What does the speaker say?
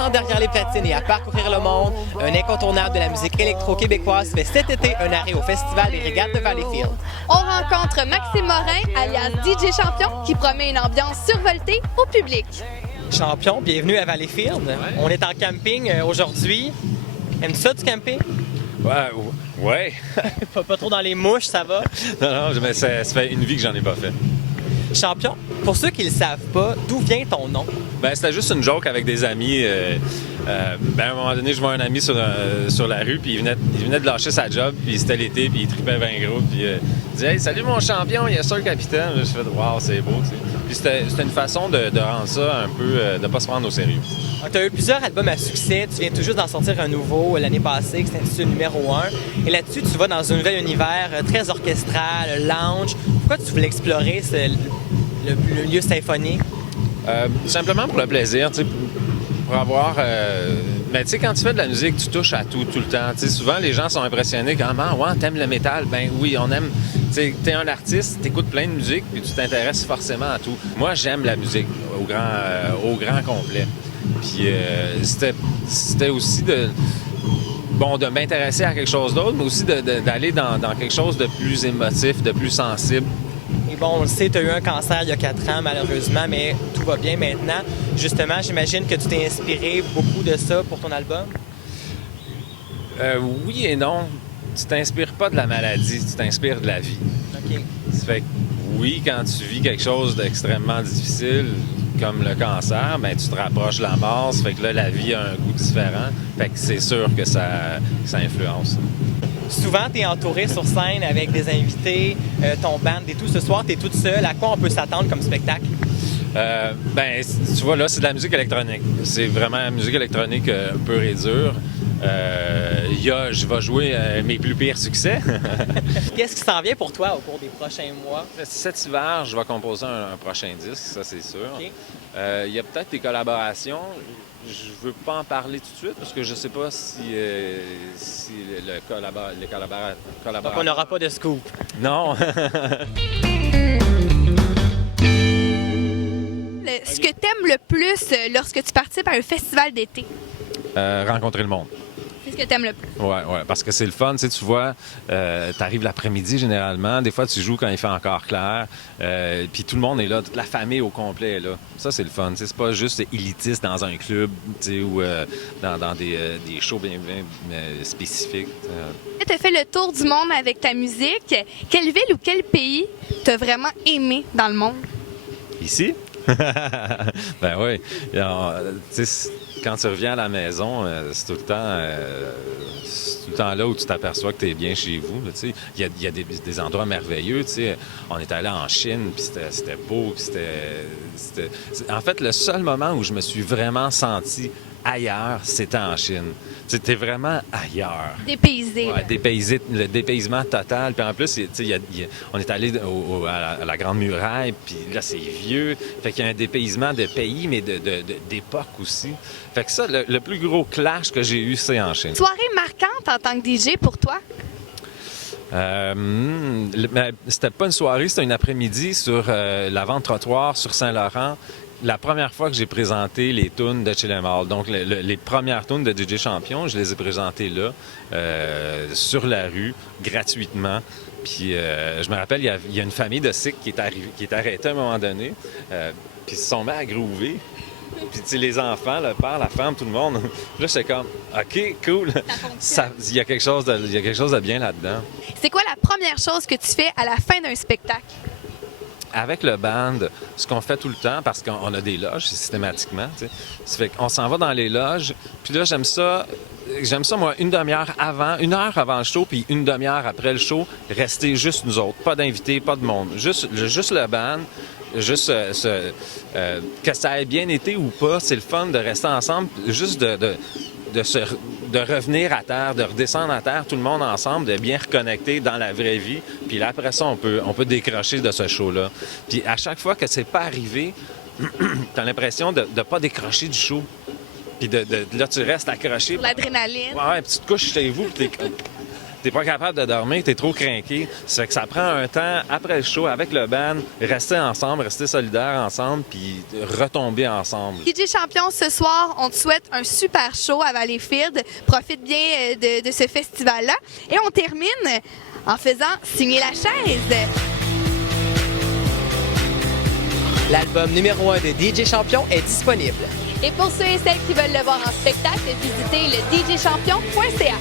ans derrière les platines et à parcourir le monde, un incontournable de la musique électro-québécoise fait cet été un arrêt au Festival des Régates de Valleyfield. On rencontre Maxime Morin, alias DJ Champion, qui promet une ambiance survoltée au public. Champion, bienvenue à Valleyfield. Ouais. On est en camping aujourd'hui. Aimes-tu ça du camping? Ouais. pas trop dans les mouches, ça va? Non, mais ça fait une vie que j'en ai pas fait. Champion, pour ceux qui ne le savent pas, d'où vient ton nom? Ben, c'était juste une joke avec des amis. À un moment donné, je vois un ami sur la rue, puis il venait de lâcher sa job, puis c'était l'été, puis il tripait bien gros, puis il disait « Hey, salut mon champion, il y a ça le capitaine. » Je fais « Wow, c'est beau, tu sais. » Puis c'était une façon de rendre ça un peu, de pas se prendre au sérieux. Tu as eu plusieurs albums à succès. Tu viens tout juste d'en sortir un nouveau l'année passée qui s'intitule numéro 1. Et là-dessus, tu vas dans un nouvel univers très orchestral, lounge. Pourquoi tu voulais explorer le lieu symphonique? Simplement pour le plaisir, tu sais, pour avoir... Mais tu sais, quand tu fais de la musique, tu touches à tout le temps. Tu sais, souvent, les gens sont impressionnés quand « Ouais, t'aimes le métal? » Ben oui, on aime... Tu sais, t'es un artiste, t'écoutes plein de musique, puis tu t'intéresses forcément à tout. Moi, j'aime la musique au grand complet. Puis c'était aussi de m'intéresser à quelque chose d'autre, mais aussi d'aller dans quelque chose de plus émotif, de plus sensible. Et bon, on le sait, tu as eu un cancer il y a 4 ans, malheureusement, mais tout va bien maintenant. Justement, j'imagine que tu t'es inspiré beaucoup de ça pour ton album? Oui et non. Tu t'inspires pas de la maladie, tu t'inspires de la vie. OK. Ça fait que oui, quand tu vis quelque chose d'extrêmement difficile, comme le cancer, ben tu te rapproches de la mort, ça fait que là, la vie a un goût différent. Fait que c'est sûr que ça influence. Souvent, tu es entouré sur scène avec des invités, ton band et tout. Ce soir, tu es toute seule. À quoi on peut s'attendre comme spectacle? Tu vois, là, c'est de la musique électronique. C'est vraiment la musique électronique pure et dure. Je vais jouer mes plus pires succès. Qu'est-ce qui s'en vient pour toi au cours des prochains mois? Cet hiver, je vais composer un prochain disque, ça c'est sûr. Okay. Il y a peut-être des collaborations. Je veux pas en parler tout de suite parce que je sais pas si les collaborateurs... Donc on n'aura pas de scoop. Non. Ce que tu aimes le plus lorsque tu participes à un festival d'été? Rencontrer le monde. C'est ce que tu aimes le plus? Oui, parce que c'est le fun. Tu vois, tu arrives l'après-midi généralement. Des fois, tu joues quand il fait encore clair. Puis tout le monde est là, toute la famille au complet est là. Ça, c'est le fun. C'est pas juste élitiste dans un club ou dans des shows bien spécifiques. Tu as fait le tour du monde avec ta musique. Quelle ville ou quel pays t'as vraiment aimé dans le monde? Ici? Ben oui. Quand tu reviens à la maison, c'est tout le temps là où tu t'aperçois que tu es bien chez vous. Il y a des endroits merveilleux. On est allé en Chine, puis c'était beau. En fait, le seul moment où je me suis vraiment senti ailleurs, c'était en Chine. T'es vraiment ailleurs. Dépaysé. Ouais, le dépaysement total. Puis en plus, on est allé à la Grande Muraille, puis là, c'est vieux. Fait qu'il y a un dépaysement de pays, mais d'époque aussi. Fait que ça, le plus gros clash que j'ai eu, c'est en Chine. Soirée marquante en tant que DJ pour toi? C'était pas une soirée, c'était une après-midi sur la vente-trottoir sur Saint-Laurent. La première fois que j'ai présenté les tunes de Chill 'Em All, donc les premières tunes de DJ Champion, je les ai présentées là, sur la rue, gratuitement. Puis je me rappelle, il y a une famille de Sikhs qui est arrêtée à un moment donné, puis ils se sont mis à groover. Puis les enfants, le père, la femme, tout le monde. Là, j'étais comme, OK, cool. Il y a quelque chose de bien là-dedans. C'est quoi la première chose que tu fais à la fin d'un spectacle? Avec le band, ce qu'on fait tout le temps, parce qu'on a des loges systématiquement, ça fait qu'on s'en va dans les loges, puis là, j'aime ça, moi, une heure avant le show, puis une demi-heure après le show, rester juste nous autres. Pas d'invités, pas de monde. Juste le band, juste que ça ait bien été ou pas, c'est le fun de rester ensemble, juste de revenir à terre, de redescendre à terre, tout le monde ensemble, de bien reconnecter dans la vraie vie. Puis là, après ça, on peut décrocher de ce show-là. Puis à chaque fois que c'est pas arrivé, t'as l'impression de pas décrocher du show. Puis là, tu restes accroché. L'adrénaline. Ouais, puis tu te couches chez vous, puis t'es pas capable de dormir, t'es trop craqué. Ça fait que ça prend un temps après le show, avec le band, rester ensemble, rester solidaires ensemble, puis retomber ensemble. DJ Champion, ce soir, on te souhaite un super show à Valleyfield. Profite bien de ce festival-là. Et on termine en faisant signer la chaise. L'album numéro 1 de DJ Champion est disponible. Et pour ceux et celles qui veulent le voir en spectacle, visitez le djchampion.ca.